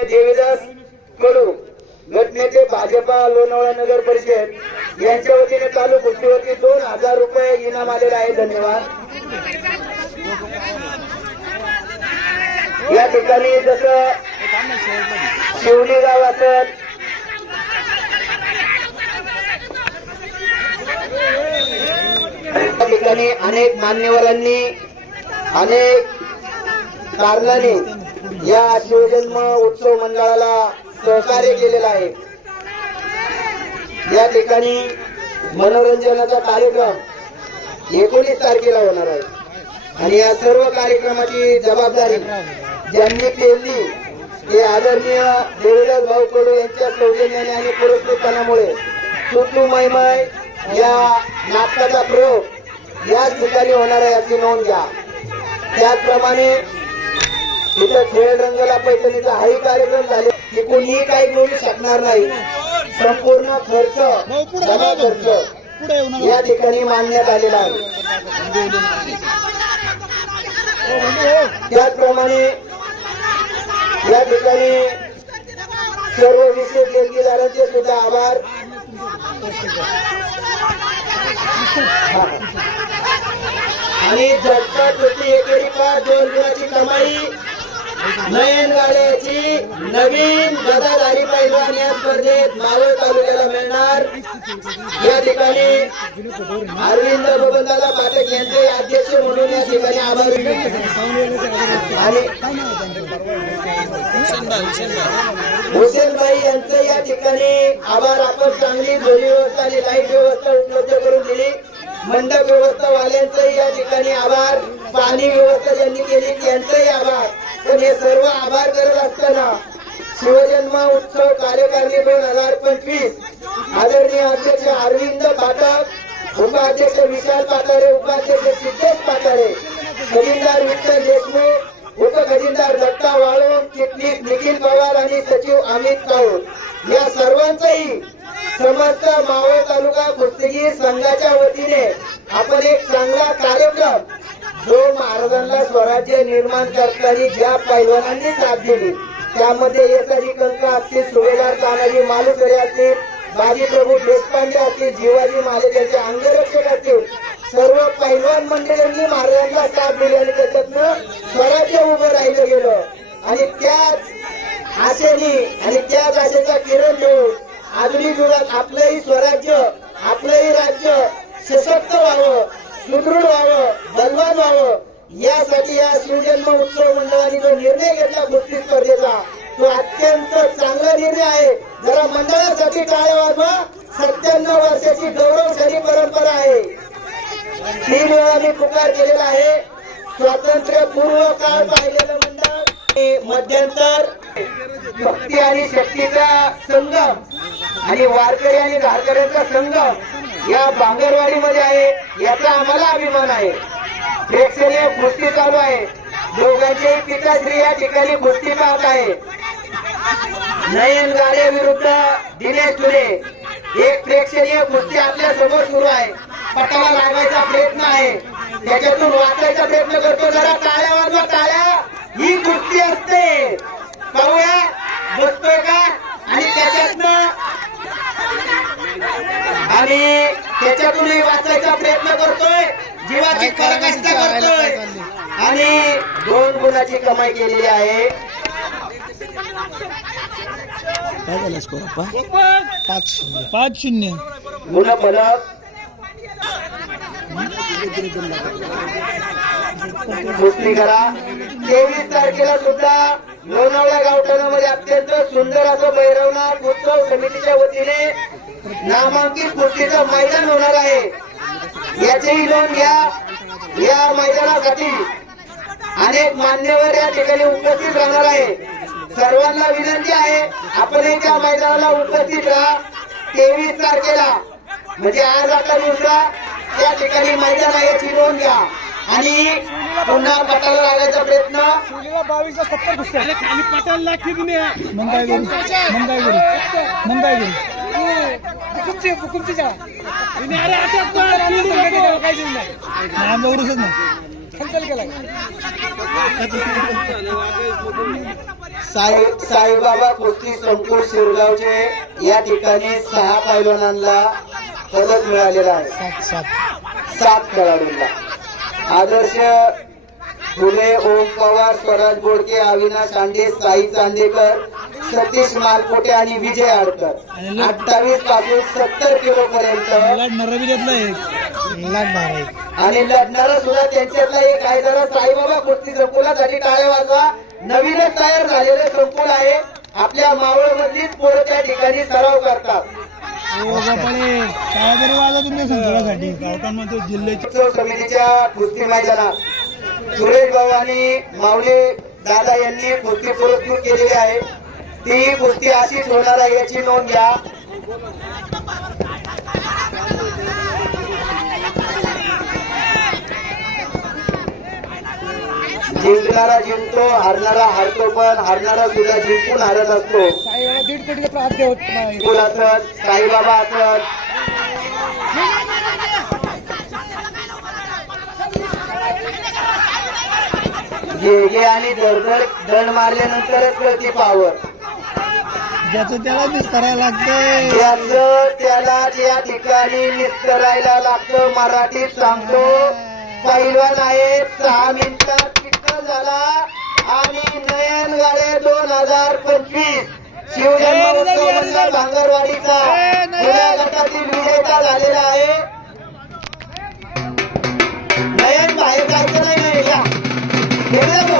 देवीदास कडू घटनेचे भाजपा लोणावळा नगर परिषद यांच्या वतीने चालू कुस्तीवरती दोन हजार रुपये इनाम आलेले आहे. धन्यवाद. या ठिकाणी जसं शिवली गाव असत या ठिकाणी अनेक मान्यवरांनी अनेक कारणाने या शिवजन्म उत्सव मंडळाला सहकार्य केलेलं आहे. या ठिकाणी मनोरंजनाचा कार्यक्रम एकोणीस तारखेला होणार आहे. आणि या सर्व कार्यक्रमाची जबाबदारी ज्यांनी पेरली ते आदरणीय देवीदास भाऊ कडू यांच्या सौजन्याने आणि पुरस्कृतपणामुळे तुतू मैमय या नाटकाचा प्रयोग याच ठिकाणी होणार आहे याची नोंद घ्या. त्याचप्रमाणे इथं खेळ रंगला पैठणीचा हाही कार्यक्रम झाले. की कोणीही काही मिळू शकणार नाही. संपूर्ण खर्च जमा खर्च या ठिकाणी मानण्यात आलेला आहे. त्याचप्रमाणे या ठिकाणी सर्व विशेष देणगीदारांचे सुद्धा आभार. आणि झटपट होती एकेरी पाच दोन गुणाची कमाई नयन गाड्याची नवीन गदाधारी पैलवान या स्पर्धेत मावळ तालुक्याला मिळणार. या ठिकाणी अरविंद बबनदादा पाठक यांचे अध्यक्ष म्हणून या ठिकाणी आभार आणि हुसेनबाई यांचं या ठिकाणी आभार. आपण चांगली दोन्ही व्यवस्था आणि लाइट व्यवस्था उपलब्ध करून दिली. मंडप व्यवस्था वाल्यांचाही या ठिकाणी आभार. पाणी व्यवस्था ज्यांनी केली त्यांचाही आभार. पण हे सर्व आभार करत असताना शिवजन्म उत्सव कार्यकारिणी दोन हजार पंचवीस आदरणीय अध्यक्ष अरविंद पाठक उपाध्यक्ष विशाल पाटारे उपाध्यक्ष सिद्धेश पाटारे खजिनदार विठ्ठल देशमुख उपखजिनदार दत्ता वाळू चिटणीस निखिल पवार आणि सचिव अमित काऊत. या सर्वांचंही समस्त मावळ तालुका कुस्तीगीर संघाच्या वतीने आपण एक चांगला कार्यक्रम जो महाराजांना स्वराज्य निर्माण करताना ज्या पैलवानांनी साथ दिली त्यामध्ये येसाजी कंक असतील सुभेदार तानाजी मालुसरे असतील बाजी प्रभू देशपांडे असतील जीवाजी माले त्यांचे अंगरक्षक असतील सर्व पैलवान मंडळांनी महाराजांना साथ दिली आणि त्याच्यातनं स्वराज्य उभं राहिलं गेलं. आणि त्याच आशेने आणि त्याच आधुनिक युगात आपलंही स्वराज्य आपलंही राज्य सशक्त व्हावं सुदृढ व्हावं बलवान व्हावं. यासाठी या शिवजन्म उत्सव मंडळाने जो निर्णय घेतला कुस्ती स्पर्धेचा तो अत्यंत चांगला निर्णय आहे. जरा मंडळासाठी टाळ्या वाजवा. सत्त्याण्णव वर्षाची गौरवशाली परंपरा आहे. तीन वेळा मी पुकार केलेला आहे. स्वातंत्र्य पूर्व काळ पाहिलेलं मंडळ हे मध्यंतर भक्ती आणि शक्तीचा संगम आणि वारकरी आणि धारकऱ्यांचा संगम या बांगरवाडीमध्ये आहे याचा आम्हाला अभिमान आहे. प्रेक्षणीय कुस्ती चालू आहे. दोघांचे पिताश्री या ठिकाणी कुस्ती पाहत आहे. नयन गाडे विरुद्ध दिनेश तुरे एक प्रेक्षणीय कुस्ती आपल्यासमोर सुरू आहे. पटाला लागायचा प्रयत्न आहे. त्याच्यातून वाचायचा प्रयत्न करतो. जरा टाळ्या वाजवा टाळ्या. ही कुस्ती असते. पाहूया. बसतोय का? आणि त्याच्यातनं आणि त्याच्यातूनही वाचायचा प्रयत्न करतोय. जीवाची करकष्ट करतोय. आणि दोन गुणाची कमाई केलेली आहे. काय झालं स्कोर पाच शून्य. पाच शून्य. गुणफलक. कुस्ती करा तेवीस तारखेला सुद्धा लोणावळा गावठाणामध्ये अत्यंत सुंदर असं भैरवनाथ उत्सव समितीच्या वतीने नामांकित कुस्तीचं मैदान होणार आहे याचीही नोंद घ्या या मैदानासाठी अनेक मान्यवर या ठिकाणी उपस्थित राहणार आहे सर्वांना विनंती आहे आपणही त्या मैदानाला उपस्थित राहा तेवीस तारखेला म्हणजे आज आता दुसरा त्या ठिकाणी मैदान आहे याची नोंद घ्या आणि पुन्हा पटाला लागायचा प्रयत्न बावीसला सत्तर कुस्त्या खाली पटायला काय आमचा उरूसच नाही साई साईबाबा कुस्ती संपूर्ण शिरगावचे या ठिकाणी सहा पैलवानांना पदक मिळालेलं आहे. सात सात खेळाडूंना. आदर्श फुले ओम पवार स्वराज बोडके अविनाश आंडे साई चांदेकर सतीश मालपोटे आणि विजय आडकर. अठ्ठावीसपासून सत्तर किलो पर्यंत. आणि लढणारा सुद्धा त्यांच्यातला एक आहे. जरा साईबाबा कुस्ती संकुलासाठी टाळ्या वाजवा. नवीनच तयार झालेलं संकुल आहे. आपल्या मावळ मधलीच पोरं त्या ठिकाणी सराव करतात. समितीच्या कुस्ती मैदानात. सुरेश भाऊ आणि माऊली दादा यांनी कुस्ती पुरस्कृत केलेली आहे. ती कुस्ती अशीच होणार आहे याची नोंद घ्या. जिंकणारा जिंकतो हारणारा हारतो पण हारणारा सुद्धा जिंकून हारत असतो. साईबाबा असत साईबाबा असत घे घे आणि धडधड दंड मारल्यानंतरच कळते पावर. ज्याचं त्याला करायला लागतंय. त्याचं त्याला या ठिकाणी निस्तरायला लागतं. मराठीत सांगतो पैलवान आहे सहा मिनिटात चिखल झाला? आणि नयन गाडे दोन हजार पंचवीस. शिवजन्म उत्सव मंडळ भांगरवाडीचा. खुल्या गटातील विजेता झालेला आहे. नयन